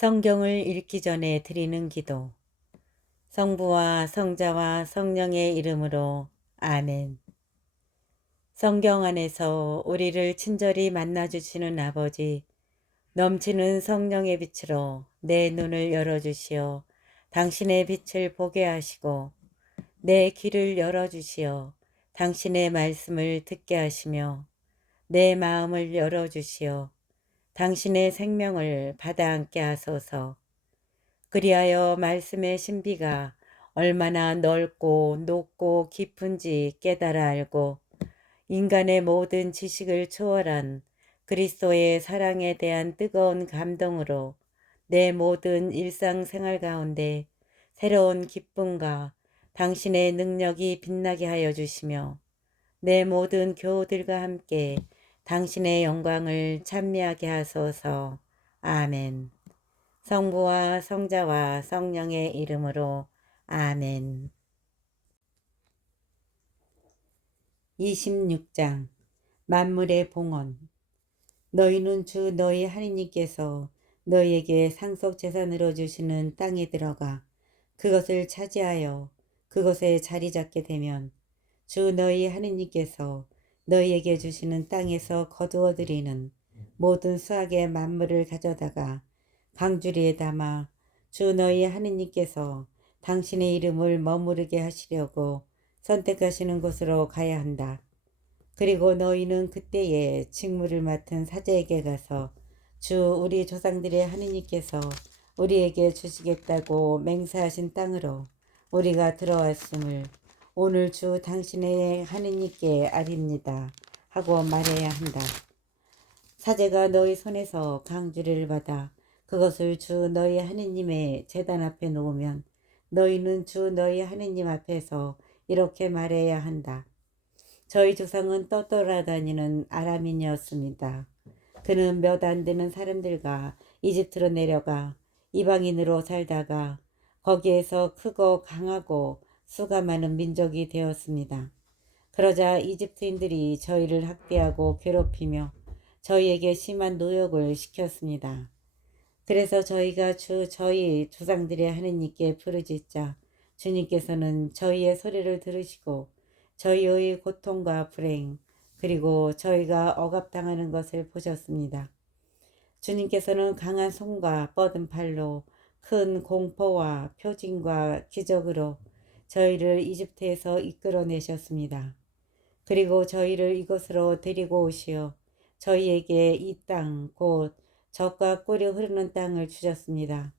성경을 읽기 전에 드리는 기도. 성부와 성자와 성령의 이름으로 아멘. 성경 안에서 우리를 친절히 만나주시는 아버지, 넘치는 성령의 빛으로 내 눈을 열어주시어 당신의 빛을 보게 하시고, 내 귀를 열어주시어 당신의 말씀을 듣게 하시며, 내 마음을 열어주시어 당신의 생명을 받아 안게 하소서. 그리하여 말씀의 신비가 얼마나 넓고 높고 깊은지 깨달아 알고 인간의 모든 지식을 초월한 그리스도의 사랑에 대한 뜨거운 감동으로 내 모든 일상생활 가운데 새로운 기쁨과 당신의 능력이 빛나게 하여 주시며, 내 모든 교우들과 함께 당신의 영광을 찬미하게 하소서. 아멘. 성부와 성자와 성령의 이름으로 아멘. 26장 만물의 봉헌. 너희는 주 너희 하느님께서 너희에게 상속 재산으로 주시는 땅에 들어가 그것을 차지하여 그것에 자리 잡게 되면, 주 너희 하느님께서 너희에게 주시는 땅에서 거두어 들이는 모든 수확의 만물을 가져다가 강주리에 담아 주 너희 하느님께서 당신의 이름을 머무르게 하시려고 선택하시는 곳으로 가야 한다. 그리고 너희는 그때에 직무를 맡은 사제에게 가서 주 우리 조상들의 하느님께서 우리에게 주시겠다고 맹세하신 땅으로 우리가 들어왔음을 오늘 주 당신의 하느님께 아립니다 하고 말해야 한다. 사제가 너희 손에서 강주리를 받아 그것을 주 너희 하느님의 제단 앞에 놓으면, 너희는 주 너희 하느님 앞에서 이렇게 말해야 한다. 저희 조상은 떠돌아다니는 아람인이었습니다. 그는 몇 안 되는 사람들과 이집트로 내려가 이방인으로 살다가 거기에서 크고 강하고 수가 많은 민족이 되었습니다. 그러자 이집트인들이 저희를 학대하고 괴롭히며 저희에게 심한 노역을 시켰습니다. 그래서 저희가 저희 조상들의 하느님께 부르짖자 주님께서는 저희의 소리를 들으시고 저희의 고통과 불행, 그리고 저희가 억압당하는 것을 보셨습니다. 주님께서는 강한 손과 뻗은 팔로 큰 공포와 표징과 기적으로 저희를 이집트에서 이끌어내셨습니다. 그리고 저희를 이곳으로 데리고 오시어 저희에게 이 땅, 곧 젖과 꿀이 흐르는 땅을 주셨습니다.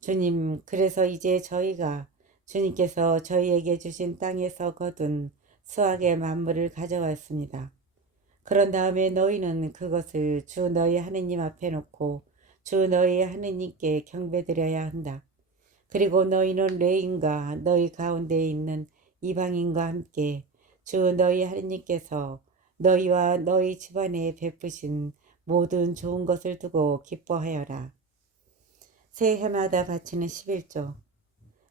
주님, 그래서 이제 저희가 주님께서 저희에게 주신 땅에서 거둔 수확의 만물을 가져왔습니다. 그런 다음에 너희는 그것을 주 너희 하느님 앞에 놓고 주 너희 하느님께 경배드려야 한다. 그리고 너희는 레인과 너희 가운데 있는 이방인과 함께 주 너희 하느님께서 너희와 너희 집안에 베푸신 모든 좋은 것을 두고 기뻐하여라. 새해마다 바치는 11조.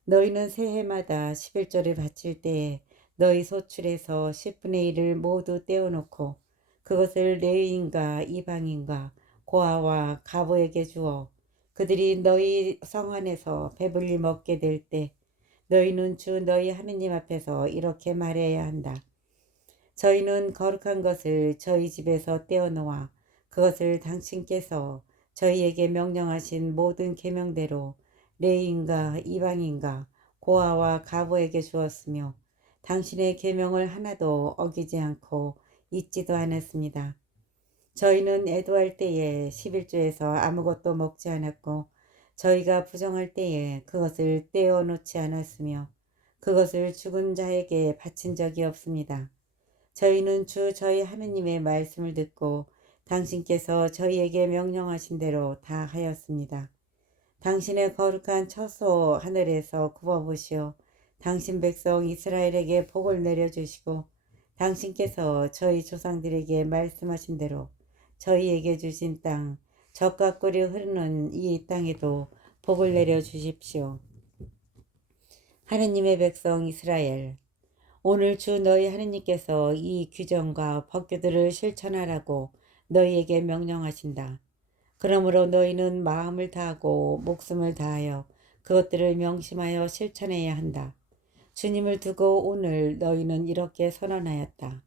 너희는 새해마다 11조를 바칠 때에 너희 소출에서 10분의 1을 모두 떼어놓고 그것을 레위인과 이방인과 고아와 가부에게 주어 그들이 너희 성 안에서 배불리 먹게 될 때 너희는 주 너희 하느님 앞에서 이렇게 말해야 한다. 저희는 거룩한 것을 저희 집에서 떼어놓아 그것을 당신께서 저희에게 명령하신 모든 계명대로 레위인과 이방인과 고아와 가부에게 주었으며, 당신의 계명을 하나도 어기지 않고 잊지도 않았습니다. 저희는 애도할 때에 11조에서 아무것도 먹지 않았고 저희가 부정할 때에 그것을 떼어놓지 않았으며 그것을 죽은 자에게 바친 적이 없습니다. 저희는 주 저희 하느님의 말씀을 듣고 당신께서 저희에게 명령하신 대로 다 하였습니다. 당신의 거룩한 처소 하늘에서 굽어보시오. 당신 백성 이스라엘에게 복을 내려주시고 당신께서 저희 조상들에게 말씀하신 대로 저희에게 주신 땅, 젖과 꿀이 흐르는 이 땅에도 복을 내려주십시오. 하느님의 백성 이스라엘, 오늘 주 너희 하느님께서 이 규정과 법규들을 실천하라고 너희에게 명령하신다. 그러므로 너희는 마음을 다하고 목숨을 다하여 그것들을 명심하여 실천해야 한다. 주님을 두고 오늘 너희는 이렇게 선언하였다.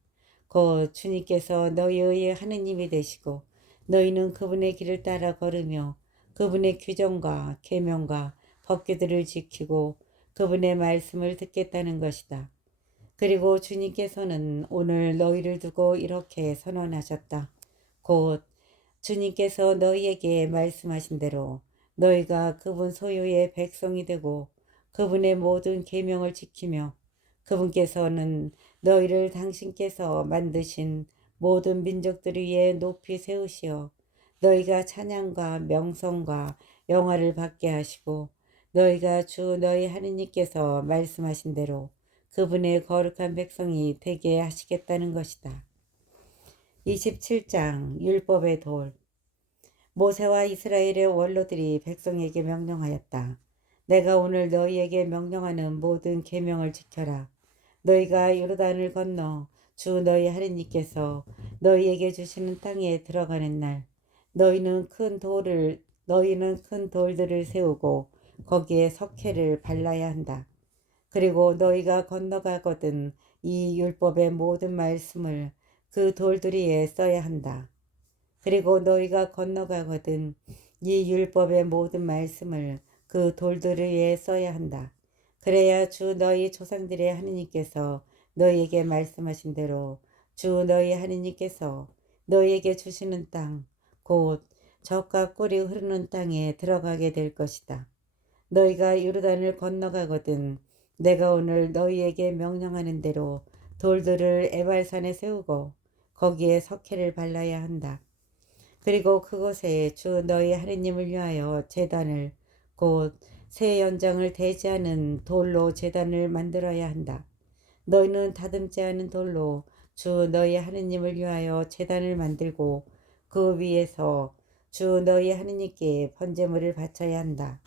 곧 주님께서 너희의 하느님이 되시고 너희는 그분의 길을 따라 걸으며 그분의 규정과 계명과 법규들을 지키고 그분의 말씀을 듣겠다는 것이다. 그리고 주님께서는 오늘 너희를 두고 이렇게 선언하셨다. 곧 주님께서 너희에게 말씀하신 대로 너희가 그분 소유의 백성이 되고 그분의 모든 계명을 지키며 그분께서는 너희를 당신께서 만드신 모든 민족들 위에 높이 세우시어 너희가 찬양과 명성과 영화를 받게 하시고 너희가 주 너희 하느님께서 말씀하신 대로 그분의 거룩한 백성이 되게 하시겠다는 것이다. 27장 율법의 돌. 모세와 이스라엘의 원로들이 백성에게 명령하였다. 내가 오늘 너희에게 명령하는 모든 계명을 지켜라. 너희가 요르단을 건너 주 너희 하느님께서 너희에게 주시는 땅에 들어가는 날 너희는 큰 돌들을 세우고 거기에 석회를 발라야 한다. 그리고 너희가 건너가거든 이 율법의 모든 말씀을 그 돌들 위에 써야 한다. 그리고 너희가 건너가거든 이 율법의 모든 말씀을 그 돌들 위에 써야 한다. 그래야 주 너희 조상들의 하느님께서 너희에게 말씀하신 대로 주 너희 하느님께서 너희에게 주시는 땅, 곧 젖과 꿀이 흐르는 땅에 들어가게 될 것이다. 너희가 요르단을 건너가거든 내가 오늘 너희에게 명령하는 대로 돌들을 에발산에 세우고 거기에 석회를 발라야 한다. 그리고 그곳에 주 너희 하느님을 위하여 제단을 곧 새 연장을 대지하는 돌로 제단을 만들어야 한다. 너희는 다듬지 않은 돌로 주 너희 하느님을 위하여 제단을 만들고 그 위에서 주 너희 하느님께 번제물을 바쳐야 한다.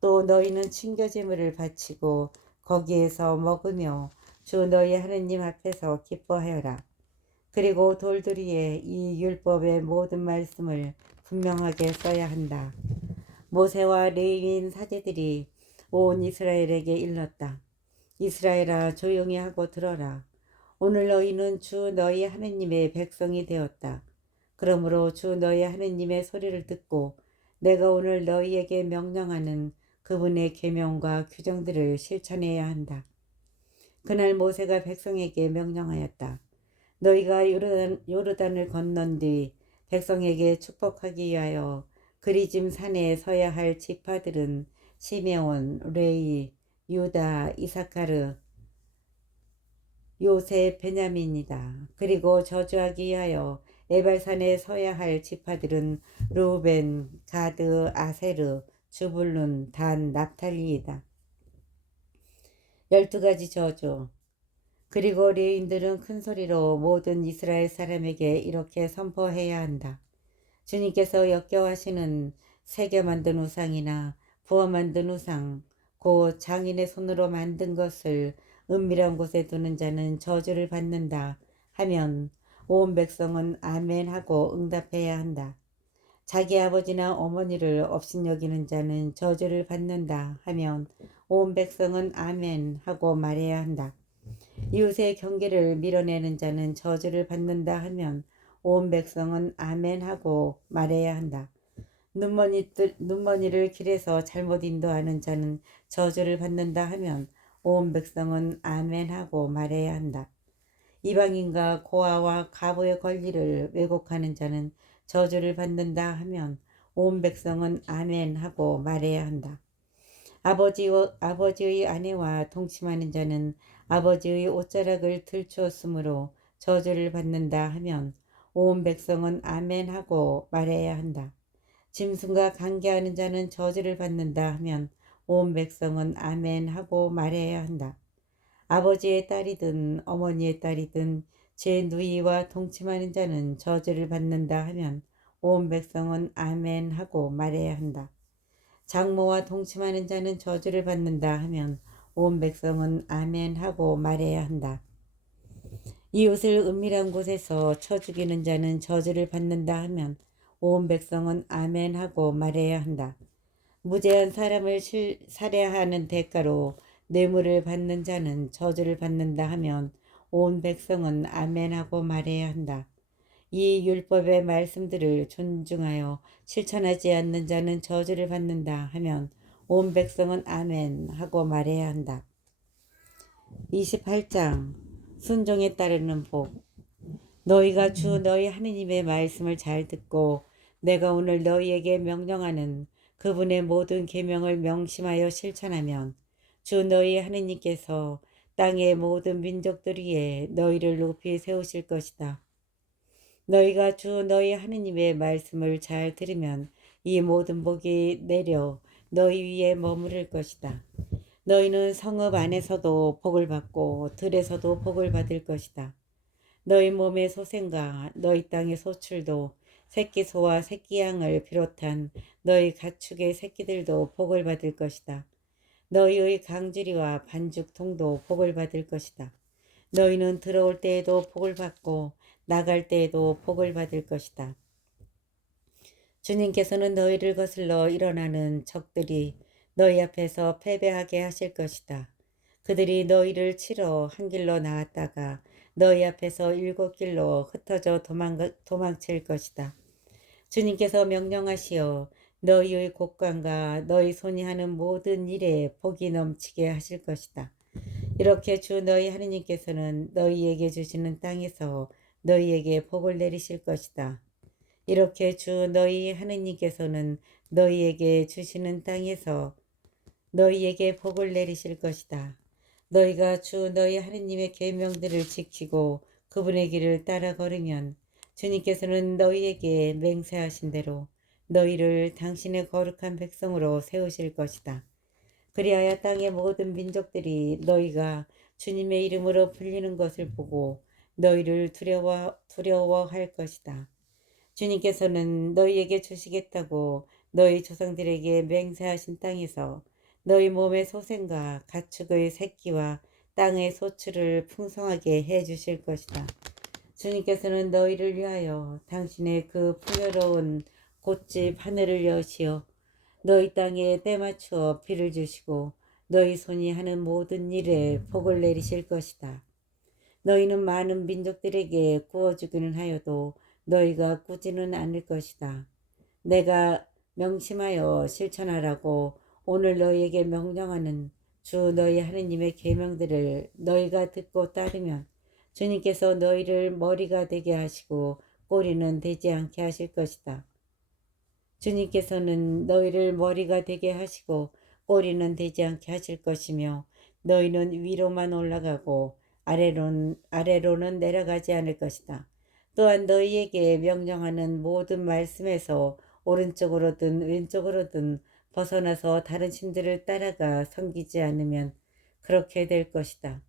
또 너희는 친교제물을 바치고 거기에서 먹으며 주 너희 하느님 앞에서 기뻐하여라. 그리고 돌들 위에 이 율법의 모든 말씀을 분명하게 써야 한다. 모세와 레위인 사제들이 온 이스라엘에게 일렀다. 이스라엘아 조용히 하고 들어라. 오늘 너희는 주 너희 하느님의 백성이 되었다. 그러므로 주 너희 하느님의 소리를 듣고 내가 오늘 너희에게 명령하는 그분의 계명과 규정들을 실천해야 한다. 그날 모세가 백성에게 명령하였다. 너희가 요르단을 건넌 뒤 백성에게 축복하기 위하여 그리짐 산에 서야 할 지파들은 시메온, 레위, 유다, 이사카르, 요셉, 베냐민이다. 그리고 저주하기 위하여 에발산에 서야 할 지파들은 루벤, 가드, 아세르, 주불룬, 단, 납탈리이다. 12가지 저주. 그리고 레위인들은 큰 소리로 모든 이스라엘 사람에게 이렇게 선포해야 한다. 주님께서 역겨워하시는 새겨 만든 우상이나 부어 만든 우상, 곧 장인의 손으로 만든 것을 은밀한 곳에 두는 자는 저주를 받는다 하면 온 백성은 아멘 하고 응답해야 한다. 자기 아버지나 어머니를 업신여기는 자는 저주를 받는다 하면 온 백성은 아멘 하고 말해야 한다. 이웃의 경계를 밀어내는 자는 저주를 받는다 하면 온 백성은 아멘 하고 말해야 한다. 눈머니를 길에서 잘못 인도하는 자는 저주를 받는다 하면 온 백성은 아멘 하고 말해야 한다. 이방인과 고아와 과부의 권리를 왜곡하는 자는 저주를 받는다 하면 온 백성은 아멘 하고 말해야 한다. 아버지의 아내와 동침하는 자는 아버지의 옷자락을 들추었으므로 저주를 받는다 하면 온 백성은 아멘 하고 말해야 한다. 짐승과 관계하는 자는 저주를 받는다 하면 온 백성은 아멘 하고 말해야 한다. 아버지의 딸이든 어머니의 딸이든 제 누이와 동침하는 자는 저주를 받는다 하면 온 백성은 아멘 하고 말해야 한다. 장모와 동침하는 자는 저주를 받는다 하면 온 백성은 아멘 하고 말해야 한다. 이웃을 은밀한 곳에서 쳐 죽이는 자는 저주를 받는다 하면 온 백성은 아멘 하고 말해야 한다. 무죄한 사람을 살해하는 대가로 뇌물을 받는 자는 저주를 받는다 하면 온 백성은 아멘 하고 말해야 한다. 이 율법의 말씀들을 존중하여 실천하지 않는 자는 저주를 받는다 하면 온 백성은 아멘 하고 말해야 한다. 28장 순종에 따르는 복. 너희가 주 너희 하느님의 말씀을 잘 듣고 내가 오늘 너희에게 명령하는 그분의 모든 계명을 명심하여 실천하면 주 너희 하느님께서 땅의 모든 민족들 위에 너희를 높이 세우실 것이다. 너희가 주 너희 하느님의 말씀을 잘 들으면 이 모든 복이 내려 너희 위에 머무를 것이다. 너희는 성읍 안에서도 복을 받고 들에서도 복을 받을 것이다. 너희 몸의 소생과 너희 땅의 소출도 새끼소와 새끼양을 비롯한 너희 가축의 새끼들도 복을 받을 것이다. 너희의 강주리와 반죽통도 복을 받을 것이다. 너희는 들어올 때에도 복을 받고 나갈 때에도 복을 받을 것이다. 주님께서는 너희를 거슬러 일어나는 적들이 너희 앞에서 패배하게 하실 것이다. 그들이 너희를 치러 한 길로 나왔다가 너희 앞에서 7길로 흩어져 도망칠 것이다. 주님께서 명령하시어 너희의 곳간과 너희 손이 하는 모든 일에 복이 넘치게 하실 것이다. 이렇게 주 너희 하느님께서는 너희에게 주시는 땅에서 너희에게 복을 내리실 것이다. 이렇게 주 너희 하느님께서는 너희에게 주시는 땅에서 너희에게 복을 내리실 것이다. 너희가 주 너희 하느님의 계명들을 지키고 그분의 길을 따라 걸으면 주님께서는 너희에게 맹세하신 대로 너희를 당신의 거룩한 백성으로 세우실 것이다. 그리하여 땅의 모든 민족들이 너희가 주님의 이름으로 불리는 것을 보고 너희를 두려워할 것이다. 주님께서는 너희에게 주시겠다고 너희 조상들에게 맹세하신 땅에서 너희 몸의 소생과 가축의 새끼와 땅의 소출을 풍성하게 해 주실 것이다. 주님께서는 너희를 위하여 당신의 그 풍요로운 곳집 하늘을 여시어 너희 땅에 때맞추어 비를 주시고 너희 손이 하는 모든 일에 복을 내리실 것이다. 너희는 많은 민족들에게 구워주기는 하여도 너희가 꾸지는 않을 것이다. 내가 명심하여 실천하라고 오늘 너희에게 명령하는 주 너희 하느님의 계명들을 너희가 듣고 따르면 주님께서 너희를 머리가 되게 하시고 꼬리는 되지 않게 하실 것이다. 주님께서는 너희를 머리가 되게 하시고 꼬리는 되지 않게 하실 것이며 너희는 위로만 올라가고 아래로는 내려가지 않을 것이다. 또한 너희에게 명령하는 모든 말씀에서 오른쪽으로든 왼쪽으로든 벗어나서 다른 신들을 따라가 섬기지 않으면 그렇게 될 것이다.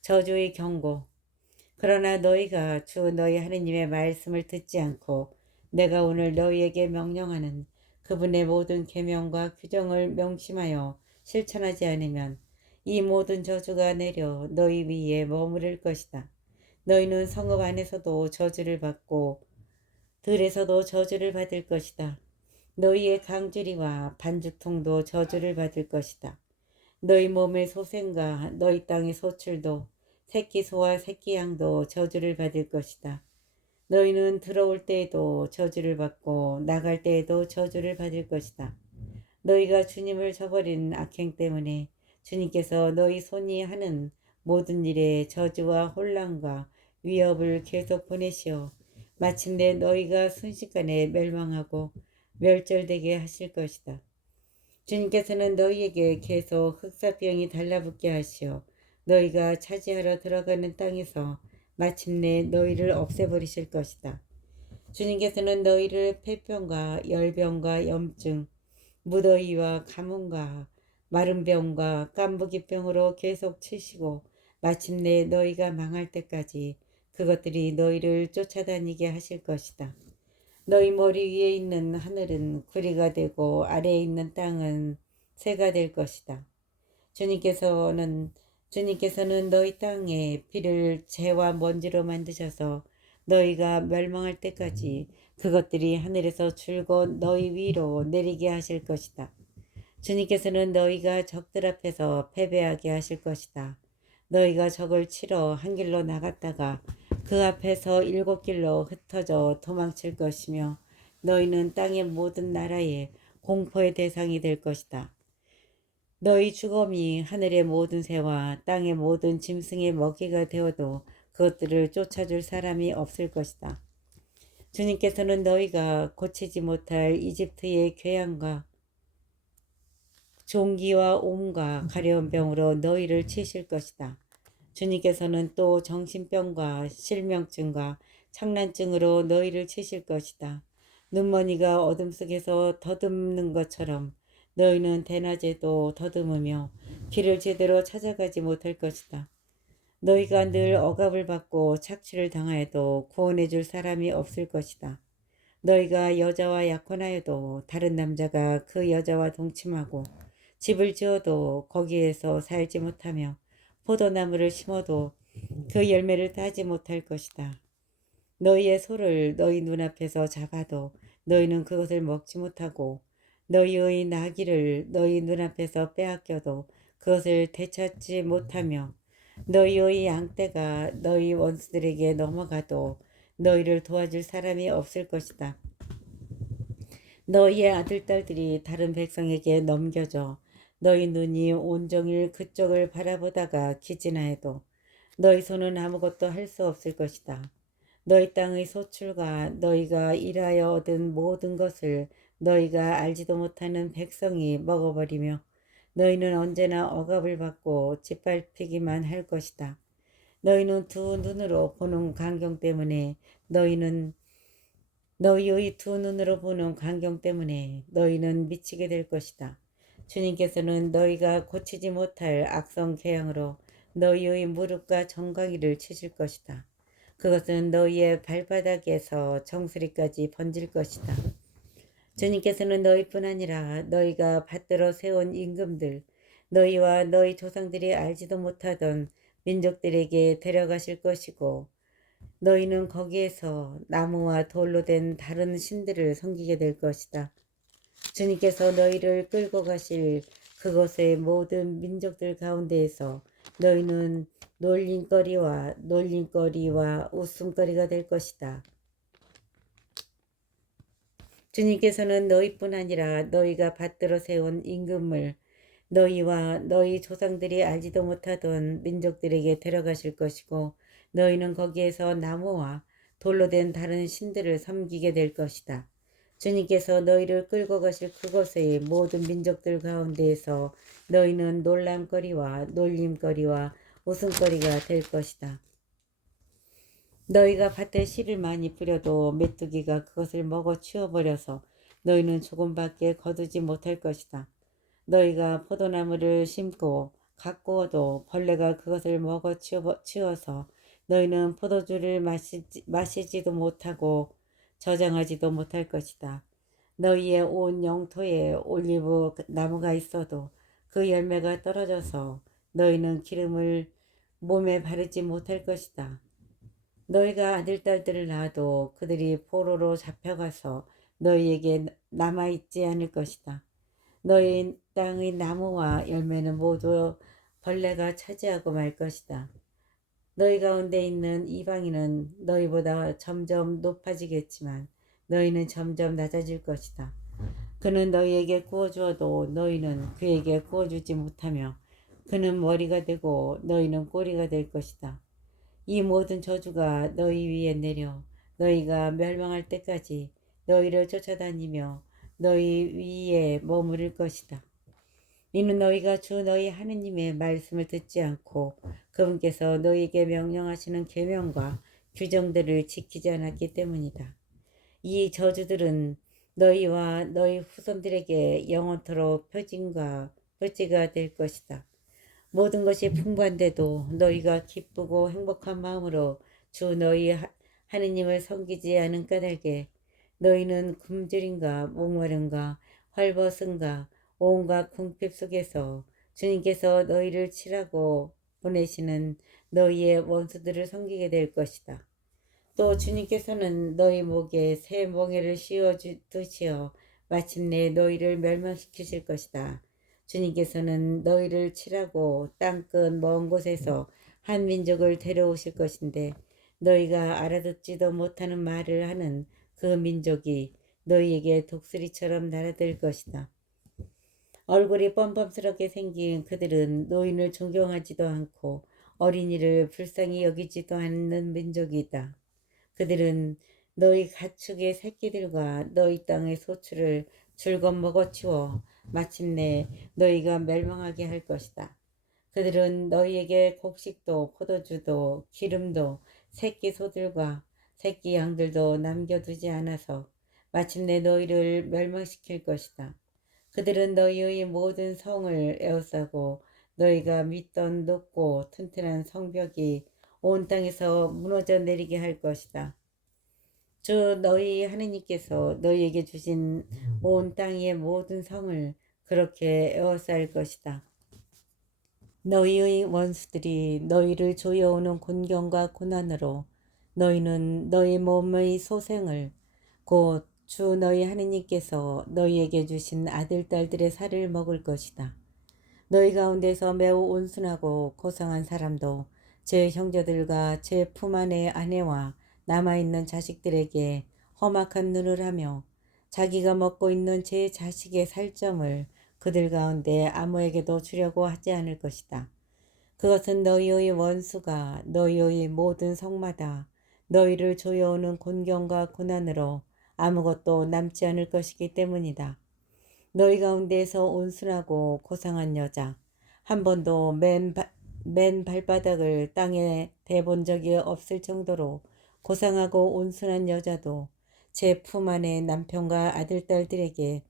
저주의 경고. 그러나 너희가 주 너희 하느님의 말씀을 듣지 않고 내가 오늘 너희에게 명령하는 그분의 모든 계명과 규정을 명심하여 실천하지 않으면 이 모든 저주가 내려 너희 위에 머무를 것이다. 너희는 성읍 안에서도 저주를 받고 들에서도 저주를 받을 것이다. 너희의 강주리와 반죽통도 저주를 받을 것이다. 너희 몸의 소생과 너희 땅의 소출도 새끼소와 새끼양도 저주를 받을 것이다. 너희는 들어올 때에도 저주를 받고 나갈 때에도 저주를 받을 것이다. 너희가 주님을 저버린 악행 때문에 주님께서 너희 손이 하는 모든 일에 저주와 혼란과 위협을 계속 보내시어 마침내 너희가 순식간에 멸망하고 멸절되게 하실 것이다. 주님께서는 너희에게 계속 흑사병이 달라붙게 하시어 너희가 차지하러 들어가는 땅에서 마침내 너희를 없애버리실 것이다. 주님께서는 너희를 폐병과 열병과 염증, 무더위와 가뭄과 마른 병과 깐부기병으로 계속 치시고 마침내 너희가 망할 때까지 그것들이 너희를 쫓아다니게 하실 것이다. 너희 머리 위에 있는 하늘은 구리가 되고 아래에 있는 땅은 새가 될 것이다. 주님께서는 너희 땅에 비를 재와 먼지로 만드셔서 너희가 멸망할 때까지 그것들이 하늘에서 줄곧 너희 위로 내리게 하실 것이다. 주님께서는 너희가 적들 앞에서 패배하게 하실 것이다. 너희가 적을 치러 한 길로 나갔다가 그 앞에서 7길로 흩어져 도망칠 것이며 너희는 땅의 모든 나라에 공포의 대상이 될 것이다. 너희 주검이 하늘의 모든 새와 땅의 모든 짐승의 먹이가 되어도 그것들을 쫓아줄 사람이 없을 것이다. 주님께서는 너희가 고치지 못할 이집트의 괴양과 종기와 옴과 가려운 병으로 너희를 치실 것이다. 주님께서는 또 정신병과 실명증과 창란증으로 너희를 치실 것이다. 눈머니가 어둠 속에서 더듬는 것처럼 너희는 대낮에도 더듬으며 길을 제대로 찾아가지 못할 것이다. 너희가 늘 억압을 받고 착취를 당하여도 구원해 줄 사람이 없을 것이다. 너희가 여자와 약혼하여도 다른 남자가 그 여자와 동침하고 집을 지어도 거기에서 살지 못하며 포도나무를 심어도 그 열매를 따지 못할 것이다. 너희의 소를 너희 눈앞에서 잡아도 너희는 그것을 먹지 못하고 너희의 나귀를 너희 눈앞에서 빼앗겨도 그것을 되찾지 못하며 너희의 양떼가 너희 원수들에게 넘어가도 너희를 도와줄 사람이 없을 것이다. 너희의 아들딸들이 다른 백성에게 넘겨져 너희 눈이 온종일 그쪽을 바라보다가 기진하여도 너희 손은 아무것도 할 수 없을 것이다. 너희 땅의 소출과 너희가 일하여 얻은 모든 것을 너희가 알지도 못하는 백성이 먹어버리며 너희는 언제나 억압을 받고 짓밟히기만 할 것이다. 너희는 두 눈으로 보는 광경 때문에 너희의 두 눈으로 보는 광경 때문에 너희는 미치게 될 것이다. 주님께서는 너희가 고치지 못할 악성 개양으로 너희의 무릎과 정강이를 치실 것이다. 그것은 너희의 발바닥에서 정수리까지 번질 것이다. 주님께서는 너희뿐 아니라 너희가 받들어 세운 임금들, 너희와 너희 조상들이 알지도 못하던 민족들에게 데려가실 것이고 너희는 거기에서 나무와 돌로 된 다른 신들을 섬기게 될 것이다. 주님께서 너희를 끌고 가실 그곳의 모든 민족들 가운데에서 너희는 놀림거리와 웃음거리가 될 것이다. 주님께서는 너희뿐 아니라 너희가 받들어 세운 임금을 너희와 너희 조상들이 알지도 못하던 민족들에게 데려가실 것이고 너희는 거기에서 나무와 돌로 된 다른 신들을 섬기게 될 것이다. 주님께서 너희를 끌고 가실 그곳의 모든 민족들 가운데에서 너희는 놀람거리와 놀림거리와 웃음거리가 될 것이다. 너희가 밭에 씨를 많이 뿌려도 메뚜기가 그것을 먹어 치워버려서 너희는 조금밖에 거두지 못할 것이다. 너희가 포도나무를 심고 가꾸어도 벌레가 그것을 먹어 치워서 너희는 포도주를 마시지도 못하고 저장하지도 못할 것이다. 너희의 온 영토에 올리브 나무가 있어도 그 열매가 떨어져서 너희는 기름을 몸에 바르지 못할 것이다. 너희가 아들딸들을 낳아도 그들이 포로로 잡혀가서 너희에게 남아있지 않을 것이다. 너희 땅의 나무와 열매는 모두 벌레가 차지하고 말 것이다. 너희 가운데 있는 이방인은 너희보다 점점 높아지겠지만 너희는 점점 낮아질 것이다. 그는 너희에게 구워주어도 너희는 그에게 구워주지 못하며 그는 머리가 되고 너희는 꼬리가 될 것이다. 이 모든 저주가 너희 위에 내려 너희가 멸망할 때까지 너희를 쫓아다니며 너희 위에 머무를 것이다. 이는 너희가 주 너희 하느님의 말씀을 듣지 않고 그분께서 너희에게 명령하시는 계명과 규정들을 지키지 않았기 때문이다. 이 저주들은 너희와 너희 후손들에게 영원토록 표지가 될 것이다. 모든 것이 풍부한데도 너희가 기쁘고 행복한 마음으로 주 너희 하느님을 섬기지 않은 까닭에 너희는 굶주림과 목마름과 헐벗음과 온갖 궁핍 속에서 주님께서 너희를 치라고 보내시는 너희의 원수들을 섬기게 될 것이다. 또 주님께서는 너희 목에 새 멍에를 씌워 두시어 마침내 너희를 멸망시키실 것이다. 주님께서는 너희를 치라고 땅끝 먼 곳에서 한 민족을 데려오실 것인데 너희가 알아듣지도 못하는 말을 하는 그 민족이 너희에게 독수리처럼 날아들 것이다. 얼굴이 뻔뻔스럽게 생긴 그들은 노인을 존경하지도 않고 어린이를 불쌍히 여기지도 않는 민족이다. 그들은 너희 가축의 새끼들과 너희 땅의 소출을 줄곧 먹어치워 마침내 너희가 멸망하게 할 것이다. 그들은 너희에게 곡식도 포도주도 기름도 새끼 소들과 새끼 양들도 남겨두지 않아서 마침내 너희를 멸망시킬 것이다. 그들은 너희의 모든 성을 에워싸고 너희가 믿던 높고 튼튼한 성벽이 온 땅에서 무너져 내리게 할 것이다. 주 너희 하느님께서 너희에게 주신 온 땅의 모든 성을 그렇게 에워쌀 것이다. 너희의 원수들이 너희를 조여오는 곤경과 고난으로 너희는 너희 몸의 소생을 곧 주 너희 하느님께서 너희에게 주신 아들 딸들의 살을 먹을 것이다. 너희 가운데서 매우 온순하고 고상한 사람도 제 형제들과 제 품 안의 아내와 남아있는 자식들에게 험악한 눈을 하며 자기가 먹고 있는 제 자식의 살점을 그들 가운데 아무에게도 주려고 하지 않을 것이다. 그것은 너희의 원수가 너희의 모든 성마다 너희를 조여오는 곤경과 고난으로 아무것도 남지 않을 것이기 때문이다. 너희 가운데에서 온순하고 고상한 여자, 한 번도 맨 발바닥을 땅에 대본 적이 없을 정도로 고상하고 온순한 여자도 제 품 안에 남편과 아들딸들에게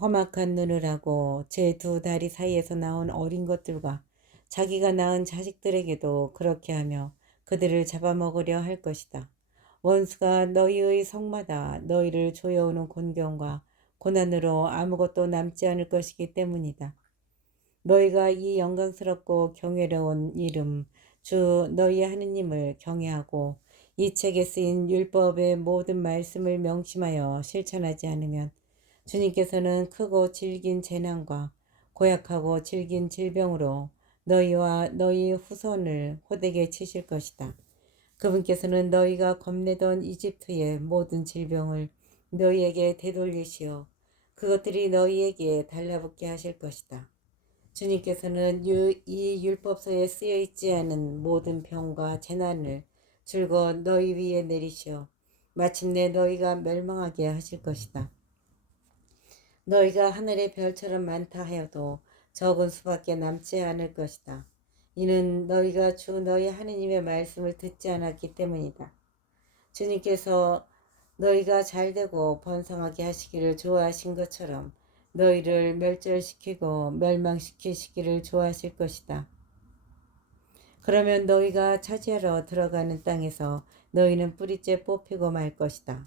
험악한 눈을 하고 제 두 다리 사이에서 나온 어린 것들과 자기가 낳은 자식들에게도 그렇게 하며 그들을 잡아먹으려 할 것이다. 원수가 너희의 성마다 너희를 조여오는 곤경과 고난으로 아무것도 남지 않을 것이기 때문이다. 너희가 이 영광스럽고 경외로운 이름 주 너희 하느님을 경외하고 이 책에 쓰인 율법의 모든 말씀을 명심하여 실천하지 않으면 주님께서는 크고 질긴 재난과 고약하고 질긴 질병으로 너희와 너희 후손을 호되게 치실 것이다. 그분께서는 너희가 겁내던 이집트의 모든 질병을 너희에게 되돌리시어 그것들이 너희에게 달라붙게 하실 것이다. 주님께서는 이 율법서에 쓰여 있지 않은 모든 병과 재난을 줄곧 너희 위에 내리시어 마침내 너희가 멸망하게 하실 것이다. 너희가 하늘의 별처럼 많다 하여도 적은 수밖에 남지 않을 것이다. 이는 너희가 주 너희 하느님의 말씀을 듣지 않았기 때문이다. 주님께서 너희가 잘되고 번성하게 하시기를 좋아하신 것처럼 너희를 멸절시키고 멸망시키시기를 좋아하실 것이다. 그러면 너희가 차지하러 들어가는 땅에서 너희는 뿌리째 뽑히고 말 것이다.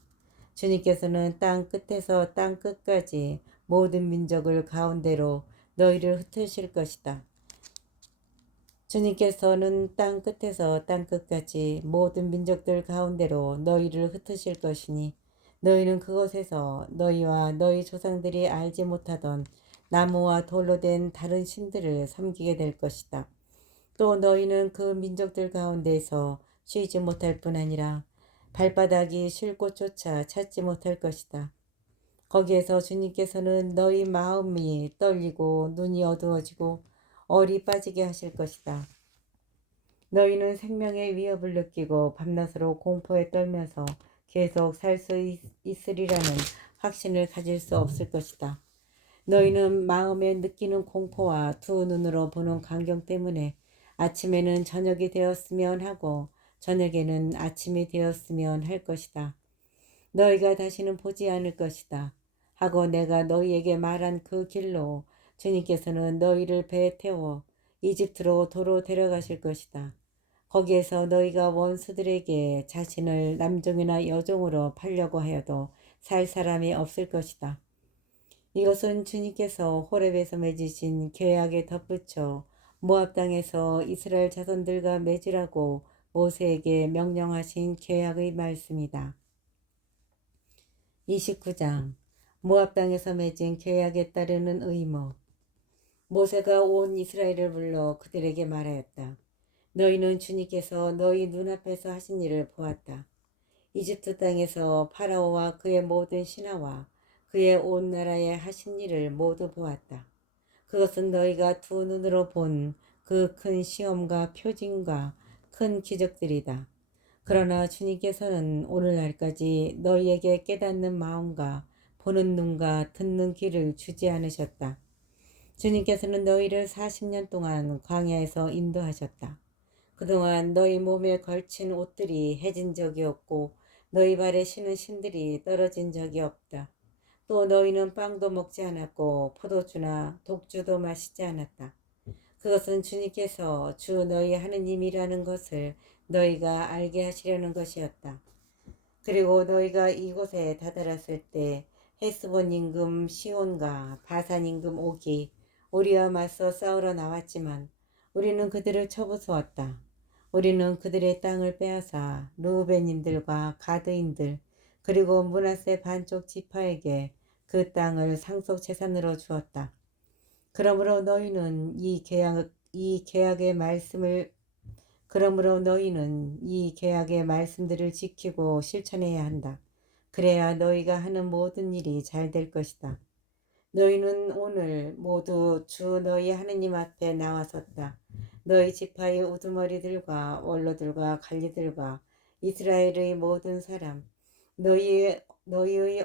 주님께서는 땅 끝에서 땅 끝까지 모든 민족을 가운데로 너희를 흩으실 것이다. 주님께서는 땅 끝에서 땅 끝까지 모든 민족들 가운데로 너희를 흩으실 것이니 너희는 그곳에서 너희와 너희 조상들이 알지 못하던 나무와 돌로 된 다른 신들을 섬기게 될 것이다. 또 너희는 그 민족들 가운데서 쉬지 못할 뿐 아니라 발바닥이 쉴 곳조차 찾지 못할 것이다. 거기에서 주님께서는 너희 마음이 떨리고 눈이 어두워지고 얼이 빠지게 하실 것이다. 너희는 생명의 위협을 느끼고 밤낮으로 공포에 떨면서 계속 살 수 있으리라는 확신을 가질 수 없을 것이다. 너희는 마음에 느끼는 공포와 두 눈으로 보는 광경 때문에 아침에는 저녁이 되었으면 하고 저녁에는 아침이 되었으면 할 것이다. 너희가 다시는 보지 않을 것이다. 하고 내가 너희에게 말한 그 길로 주님께서는 너희를 배에 태워 이집트로 도로 데려가실 것이다. 거기에서 너희가 원수들에게 자신을 남종이나 여종으로 팔려고 하여도 살 사람이 없을 것이다. 이것은 주님께서 호렙에서 맺으신 계약에 덧붙여 모압 땅에서 이스라엘 자손들과 맺으라고 모세에게 명령하신 계약의 말씀이다. 29장 모압 땅에서 맺은 계약에 따르는 의무. 모세가 온 이스라엘을 불러 그들에게 말하였다. 너희는 주님께서 너희 눈앞에서 하신 일을 보았다. 이집트 땅에서 파라오와 그의 모든 신하와 그의 온 나라에 하신 일을 모두 보았다. 그것은 너희가 두 눈으로 본 그 큰 시험과 표징과 큰 기적들이다. 그러나 주님께서는 오늘날까지 너희에게 깨닫는 마음과 보는 눈과 듣는 귀를 주지 않으셨다. 주님께서는 너희를 40년 동안 광야에서 인도하셨다. 그동안 너희 몸에 걸친 옷들이 해진 적이 없고 너희 발에 신은 신들이 떨어진 적이 없다. 또 너희는 빵도 먹지 않았고 포도주나 독주도 마시지 않았다. 그것은 주님께서 주 너희 하느님이라는 것을 너희가 알게 하시려는 것이었다. 그리고 너희가 이곳에 다다랐을 때 헤스본 임금 시온과 바산 임금 옥이 우리와 맞서 싸우러 나왔지만 우리는 그들을 쳐부수었다. 우리는 그들의 땅을 빼앗아 루벤인들과 가드인들 그리고 므낫세 반쪽 지파에게 그 땅을 상속 재산으로 주었다. 그러므로 너희는 이 계약의 말씀들을 지키고 실천해야 한다. 그래야 너희가 하는 모든 일이 잘 될 것이다. 너희는 오늘 모두 주 너희 하느님 앞에 나와섰다. 너희 지파의 우두머리들과 원로들과 관리들과 이스라엘의 모든 사람, 너희의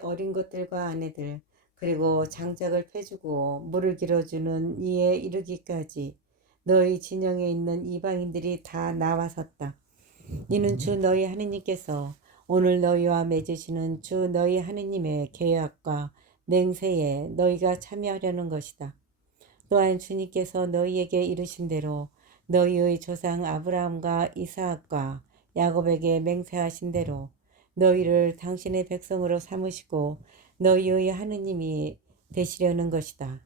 어린 것들과 아내들, 그리고 장작을 패주고 물을 길어주는 이에 이르기까지 너희 진영에 있는 이방인들이 다 나와섰다. 이는 주 너희 하느님께서 오늘 너희와 맺으시는 주 너희 하느님의 계약과 맹세에 너희가 참여하려는 것이다. 또한 주님께서 너희에게 이르신 대로 너희의 조상 아브라함과 이삭과 야곱에게 맹세하신 대로 너희를 당신의 백성으로 삼으시고 너희의 하느님이 되시려는 것이다.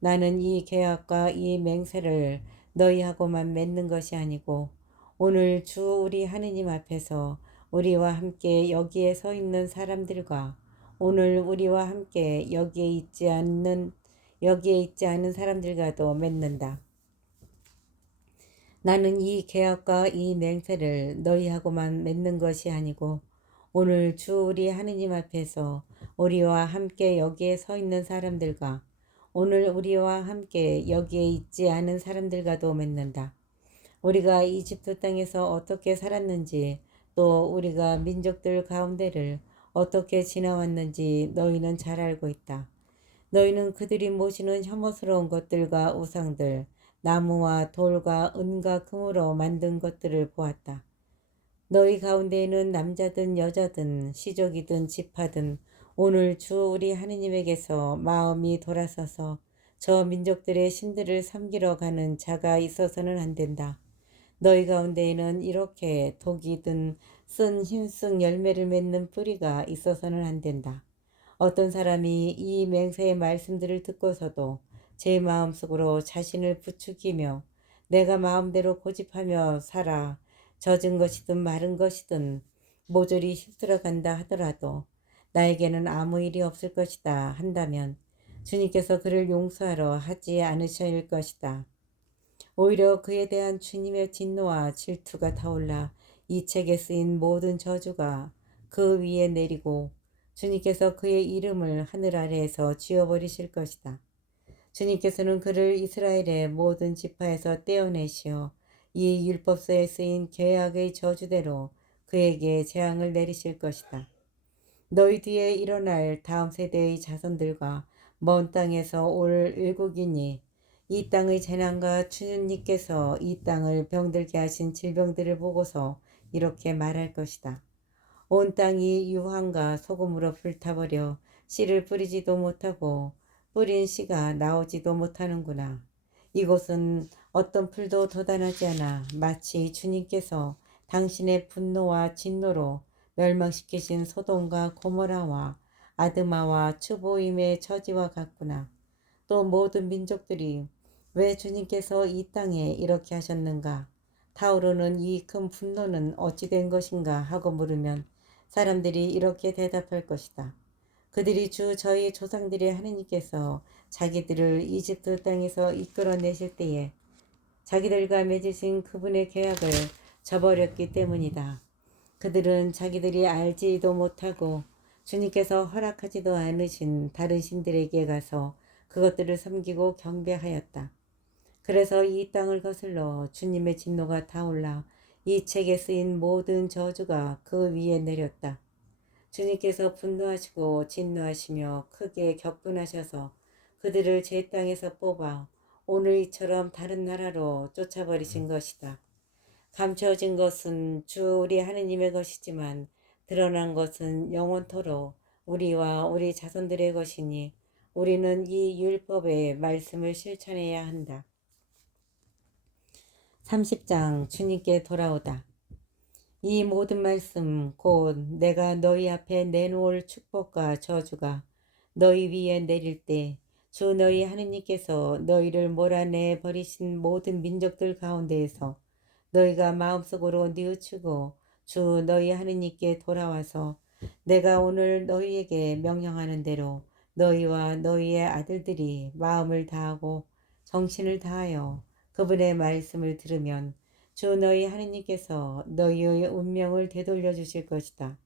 나는 이 계약과 이 맹세를 너희하고만 맺는 것이 아니고 오늘 주 우리 하느님 앞에서 우리와 함께 여기에 서 있는 사람들과 오늘 우리와 함께 여기에 있지 않은 사람들과도 맺는다. 나는 이 계약과 이 맹세를 너희하고만 맺는 것이 아니고 오늘 주 우리 하느님 앞에서 우리와 함께 여기에 서 있는 사람들과 오늘 우리와 함께 여기에 있지 않은 사람들과도 맺는다. 우리가 이집트 땅에서 어떻게 살았는지 또 우리가 민족들 가운데를 어떻게 지나왔는지 너희는 잘 알고 있다. 너희는 그들이 모시는 혐오스러운 것들과 우상들, 나무와 돌과 은과 금으로 만든 것들을 보았다. 너희 가운데에는 남자든 여자든 시족이든 지파든 오늘 주 우리 하느님에게서 마음이 돌아서서 저 민족들의 신들을 섬기러 가는 자가 있어서는 안 된다. 너희 가운데에는 이렇게 독이 든 쓴 흰쑥 열매를 맺는 뿌리가 있어서는 안 된다. 어떤 사람이 이 맹세의 말씀들을 듣고서도 제 마음속으로 자신을 부추기며 내가 마음대로 고집하며 살아 젖은 것이든 마른 것이든 모조리 휩쓸어 간다 하더라도 나에게는 아무 일이 없을 것이다 한다면 주님께서 그를 용서하러 하지 않으실 것이다. 오히려 그에 대한 주님의 진노와 질투가 타올라 이 책에 쓰인 모든 저주가 그 위에 내리고 주님께서 그의 이름을 하늘 아래에서 지워버리실 것이다. 주님께서는 그를 이스라엘의 모든 지파에서 떼어내시어 이 율법서에 쓰인 계약의 저주대로 그에게 재앙을 내리실 것이다. 너희 뒤에 일어날 다음 세대의 자손들과 먼 땅에서 올 일국인이 이 땅의 재난과 주님께서 이 땅을 병들게 하신 질병들을 보고서 이렇게 말할 것이다. 온 땅이 유황과 소금으로 불타버려 씨를 뿌리지도 못하고 뿌린 씨가 나오지도 못하는구나. 이곳은 어떤 풀도 돋아나지 않아 마치 주님께서 당신의 분노와 진노로 멸망시키신 소돔과 고모라와 아드마와 추보임의 처지와 같구나. 또 모든 민족들이 왜 주님께서 이 땅에 이렇게 하셨는가? 타오르는 이 큰 분노는 어찌 된 것인가 하고 물으면 사람들이 이렇게 대답할 것이다. 그들이 주 저희 조상들의 하느님께서 자기들을 이집트 땅에서 이끌어내실 때에 자기들과 맺으신 그분의 계약을 저버렸기 때문이다. 그들은 자기들이 알지도 못하고 주님께서 허락하지도 않으신 다른 신들에게 가서 그것들을 섬기고 경배하였다. 그래서 이 땅을 거슬러 주님의 진노가 타올라 이 책에 쓰인 모든 저주가 그 위에 내렸다. 주님께서 분노하시고 진노하시며 크게 격분하셔서 그들을 제 땅에서 뽑아 오늘 이처럼 다른 나라로 쫓아버리신 것이다. 감춰진 것은 주 우리 하느님의 것이지만 드러난 것은 영원토록 우리와 우리 자손들의 것이니 우리는 이 율법의 말씀을 실천해야 한다. 30장 주님께 돌아오다. 이 모든 말씀 곧 내가 너희 앞에 내놓을 축복과 저주가 너희 위에 내릴 때 주 너희 하느님께서 너희를 몰아내 버리신 모든 민족들 가운데에서 너희가 마음속으로 뉘우치고 주 너희 하느님께 돌아와서 내가 오늘 너희에게 명령하는 대로 너희와 너희의 아들들이 마음을 다하고 정신을 다하여 그분의 말씀을 들으면 주 너희 하느님께서 너희의 운명을 되돌려 주실 것이다.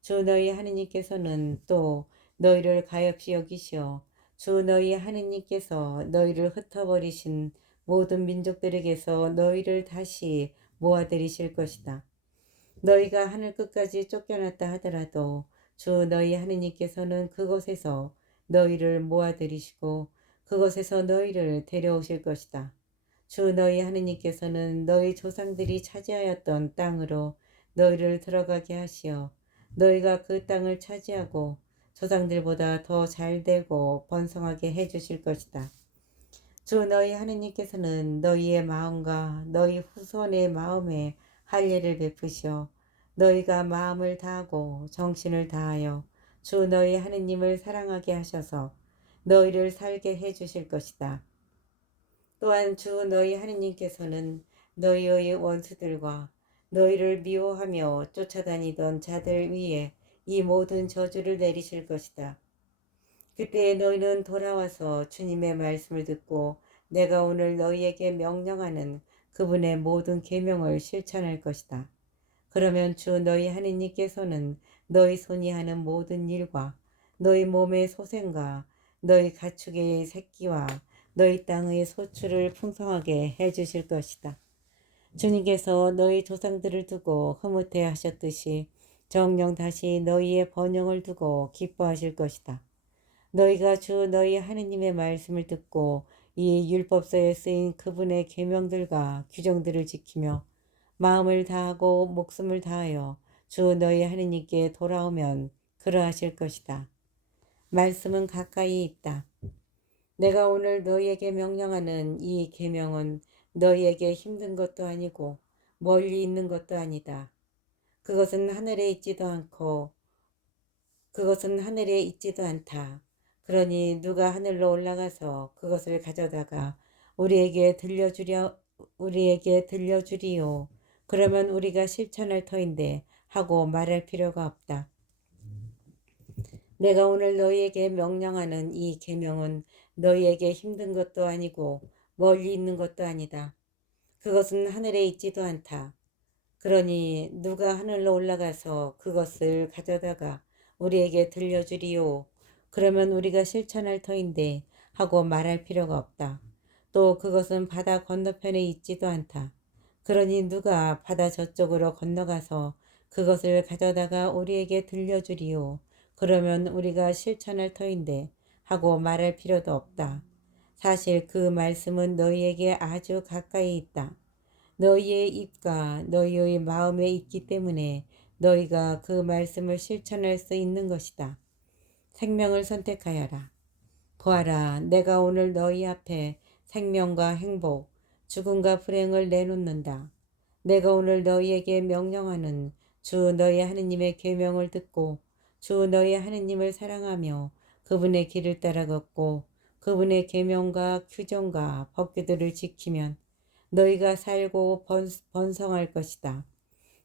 주 너희 하느님께서는 또 너희를 가엾이 여기시어 주 너희 하느님께서 너희를 흩어버리신 모든 민족들에게서 너희를 다시 모아들이실 것이다. 너희가 하늘 끝까지 쫓겨났다 하더라도 주 너희 하느님께서는 그곳에서 너희를 모아들이시고 그곳에서 너희를 데려오실 것이다. 주 너희 하느님께서는 너희 조상들이 차지하였던 땅으로 너희를 들어가게 하시어 너희가 그 땅을 차지하고 조상들보다 더 잘되고 번성하게 해주실 것이다. 주 너희 하느님께서는 너희의 마음과 너희 후손의 마음에 할례를 베푸시어 너희가 마음을 다하고 정신을 다하여 주 너희 하느님을 사랑하게 하셔서 너희를 살게 해주실 것이다. 또한 주 너희 하느님께서는 너희의 원수들과 너희를 미워하며 쫓아다니던 자들 위에 이 모든 저주를 내리실 것이다. 그때 너희는 돌아와서 주님의 말씀을 듣고 내가 오늘 너희에게 명령하는 그분의 모든 계명을 실천할 것이다. 그러면 주 너희 하느님께서는 너희 손이 하는 모든 일과 너희 몸의 소생과 너희 가축의 새끼와 너희 땅의 소출을 풍성하게 해주실 것이다. 주님께서 너희 조상들을 두고 흐뭇해 하셨듯이 정녕 다시 너희의 번영을 두고 기뻐하실 것이다. 너희가 주 너희 하느님의 말씀을 듣고 이 율법서에 쓰인 그분의 계명들과 규정들을 지키며 마음을 다하고 목숨을 다하여 주 너희 하느님께 돌아오면 그러하실 것이다. 말씀은 가까이 있다. 내가 오늘 너희에게 명령하는 이 계명은 너희에게 힘든 것도 아니고 멀리 있는 것도 아니다. 그것은 하늘에 있지도 않고 그것은 하늘에 있지도 않다. 그러니 누가 하늘로 올라가서 그것을 가져다가 우리에게 들려주리요. 그러면 우리가 실천할 터인데 하고 말할 필요가 없다. 내가 오늘 너희에게 명령하는 이 계명은 너희에게 힘든 것도 아니고 멀리 있는 것도 아니다. 그것은 하늘에 있지도 않다. 그러니 누가 하늘로 올라가서 그것을 가져다가 우리에게 들려주리요. 그러면 우리가 실천할 터인데 하고 말할 필요가 없다. 또 그것은 바다 건너편에 있지도 않다. 그러니 누가 바다 저쪽으로 건너가서 그것을 가져다가 우리에게 들려주리요. 그러면 우리가 실천할 터인데 하고 말할 필요도 없다. 사실 그 말씀은 너희에게 아주 가까이 있다. 너희의 입과 너희의 마음에 있기 때문에 너희가 그 말씀을 실천할 수 있는 것이다. 생명을 선택하여라. 보아라, 내가 오늘 너희 앞에 생명과 행복, 죽음과 불행을 내놓는다. 내가 오늘 너희에게 명령하는 주 너희 하느님의 계명을 듣고 주 너희 하느님을 사랑하며 그분의 길을 따라 걷고 그분의 계명과 규정과 법규들을 지키면 너희가 살고 번성할 것이다.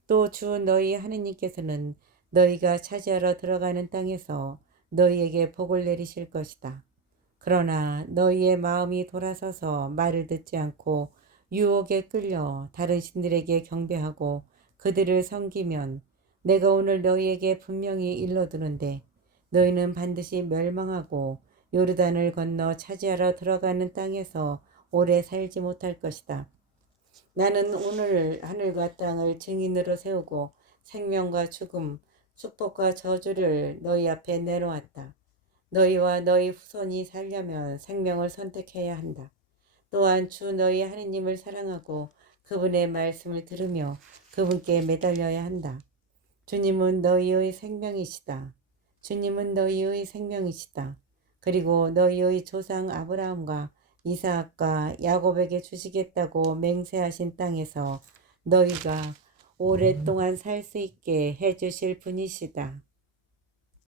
또 주 너희 하느님께서는 너희가 차지하러 들어가는 땅에서 너희에게 복을 내리실 것이다. 그러나 너희의 마음이 돌아서서 말을 듣지 않고 유혹에 끌려 다른 신들에게 경배하고 그들을 섬기면 내가 오늘 너희에게 분명히 일러두는데 너희는 반드시 멸망하고 요르단을 건너 차지하러 들어가는 땅에서 오래 살지 못할 것이다. 나는 오늘 하늘과 땅을 증인으로 세우고 생명과 죽음, 축복과 저주를 너희 앞에 내놓았다. 너희와 너희 후손이 살려면 생명을 선택해야 한다. 또한 주 너희 하느님을 사랑하고 그분의 말씀을 들으며 그분께 매달려야 한다. 주님은 너희의 생명이시다. 주님은 너희의 생명이시다. 그리고 너희의 조상 아브라함과 이삭과 야곱에게 주시겠다고 맹세하신 땅에서 너희가 오랫동안 살 수 있게 해주실 분이시다.